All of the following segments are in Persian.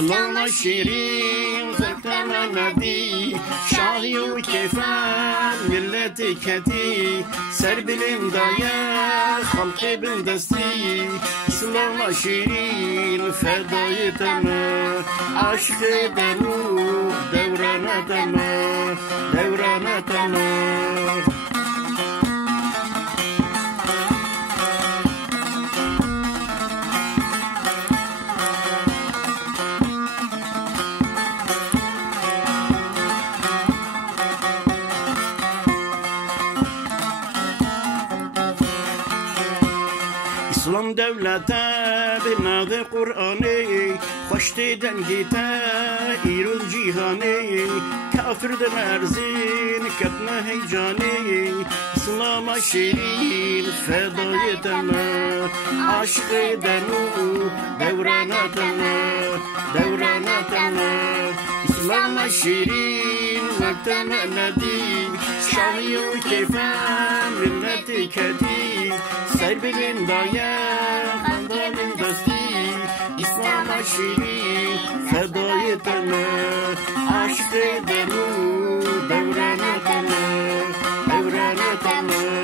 سلام شیرین زدم ندی شاهی و کیفن ملت کتی سر بلندای خلق بندستی سلام شیرین فدای تمه عشق دمو دوران تمه دوران تمه اسلام دولته به ناو قرآنی خوشت دنگیته ایرون جیهانی کافر دن ارزین کتنه هیجانی اسلام شیرین فدای تمه عشق دنو دوران تمه دوران تمه اسلام شیرین وقتم ندی شاهی و کیفم ملت کتی سر بلندای خندان دستی اسلام شیرین فدای تمه عشق دنو دوران تمه دوران تمه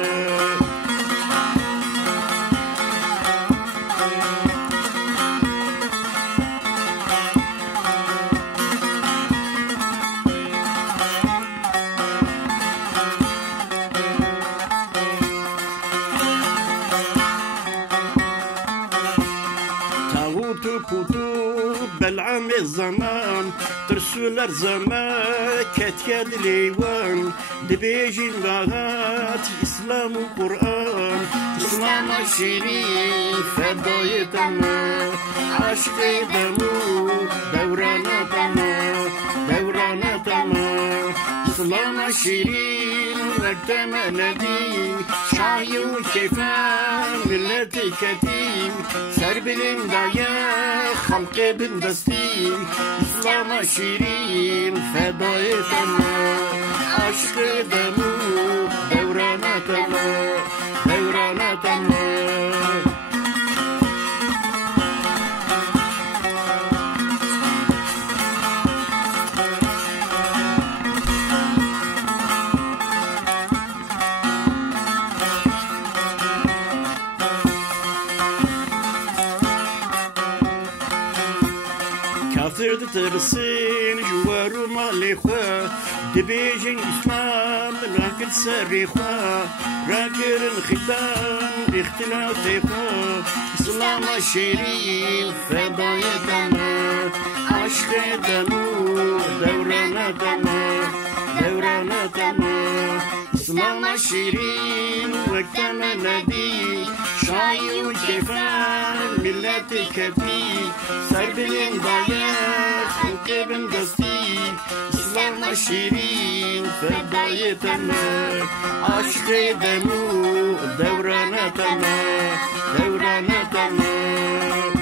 پوتو بلعم الزمان ترسول زمان كتياد ليوان دبيجين باغات إسلام وقرآن إسلام شيرين فداي تما عشق دمو دورانا تما دورانا تما إسلام شيرين وقتم ندي شاي وكيفان ملت كتيم سر بلندايا خلق بندستی اسلام شیرین فدای تمه عشق دمو دوران تمه دوران تمه كافر ترسين جوارو مالي خوا دبيجن إسلام راكل سري خوا راكل الختام اختلاف خوا إسلام شيرين فدايا تما عشق دمو دوران تما دوران تما إسلام شيرين وقتم ندي شاي وكيفان ملت كتي سر بلندايا خلق بندستی اسلام شیرین فدای تمه عشق دمو دوران تمه دوران تمه